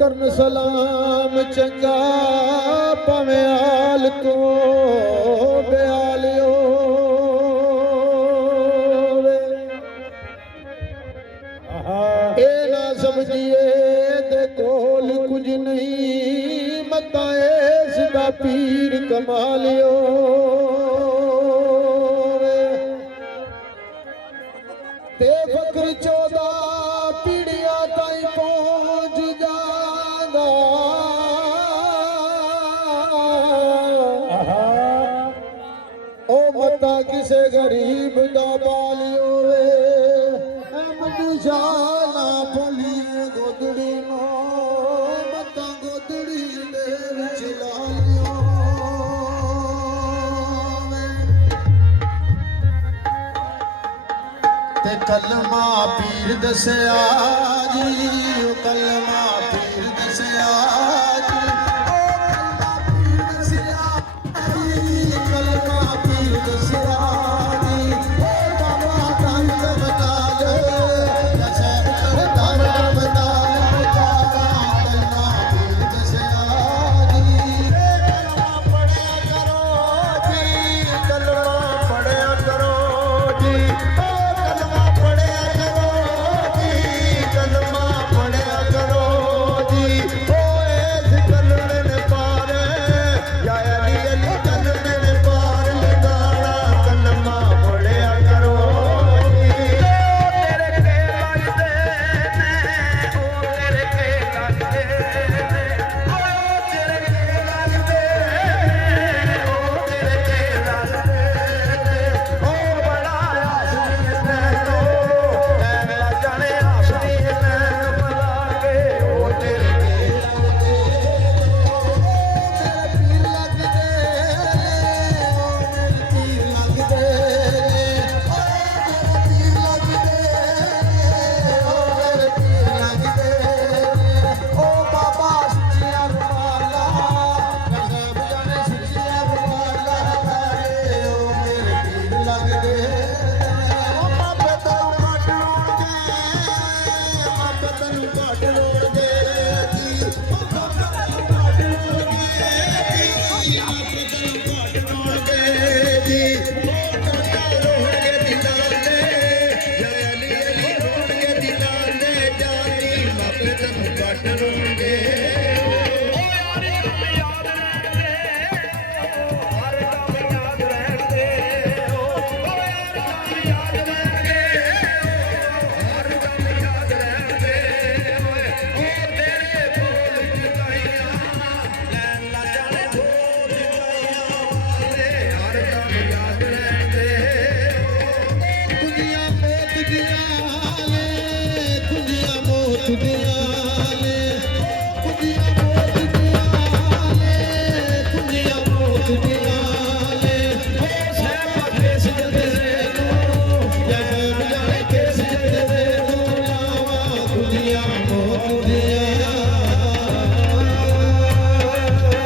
करन सलाम चंगा भावें आल तो बेआलियो ए ना समझिए दे कोल कुछ नहीं मता इसदा पीर कमालियो ते फकर 14 पीढ़ियां ताईं पहुंच जांदा ओ मता किसे गरीब दा बालियो वे अहमद शाह ना भुलिए गोदड़ी नो मता गोदड़ी दे विच लालियो ते कलमा पीर दसिया जी कलमा